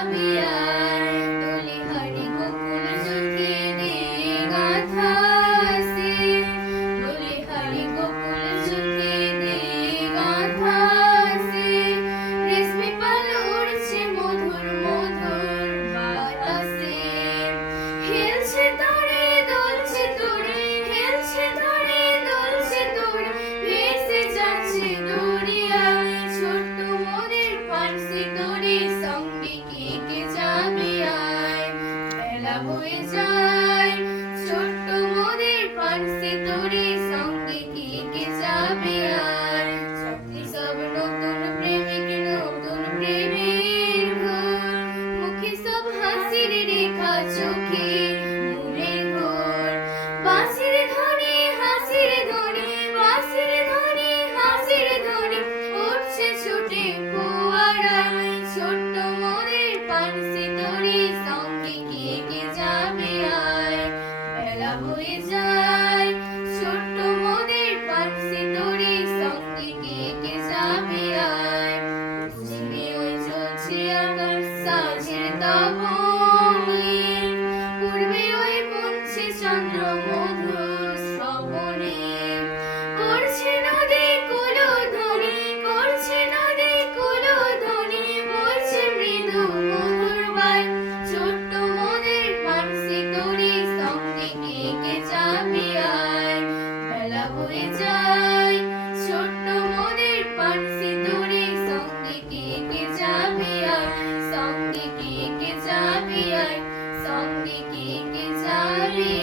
যাবে আর তলিহারি গোকুল জুথি দিয়ে গাঁথা আছে তলিহারি গোকুল জুথি দিয়ে গাঁথা আছে রেশমি পাল উড়ছে মধুর মধুর বাতাসে খেলছে তোরে দোলছে তোরে খেলছে তোরে দোলছে তোরে ভেসে যাচ্ছে দরিয়া ছোট্ট মোদের পানসি তোরে সঙ্গে কে যাবে আয় বেলা বয়ে যায় ছোট্ট মোদের পানসি তোরে সঙ্গে কে যাবে আয় সত্যি সব নতুন প্রেমিক নতুন প্রেমের ঘর মুখে সব হাসির রেখা চোখে মনের ঘর বাঁশির ধ্বনি হাসির ধ্বনি বাঁশির ধ্বনি হাসির ধ্বনি উঠছে ছুটে ফোয়ারা ছোট্ট মোদের পানসি তোরে সঙ্গে কে যাবে আয় বেলা বয়ে যায় ছোট্ট মোদের পানসি তোরে সঙ্গে কে যাবে আয় পশ্চিমে ওই চলছে আকাশ সাজের তবলে পূর্বে ওই বুনছে চন্দ্র মধু শ্রবণে করছে নদী কুলধ্বনি করছে নদী কুলধ্বনি বলছে মৃদু মধুর বাই ছোট্ট মোদের পানসি তোরে সঙ্গে কে যাবে আয় বেলা বয়ে যায় ছোট্ট মোদের পানসি তোরে সঙ্গে কে যাবে আয় সঙ্গে কে যাবে আয় সঙ্গে কে যাবে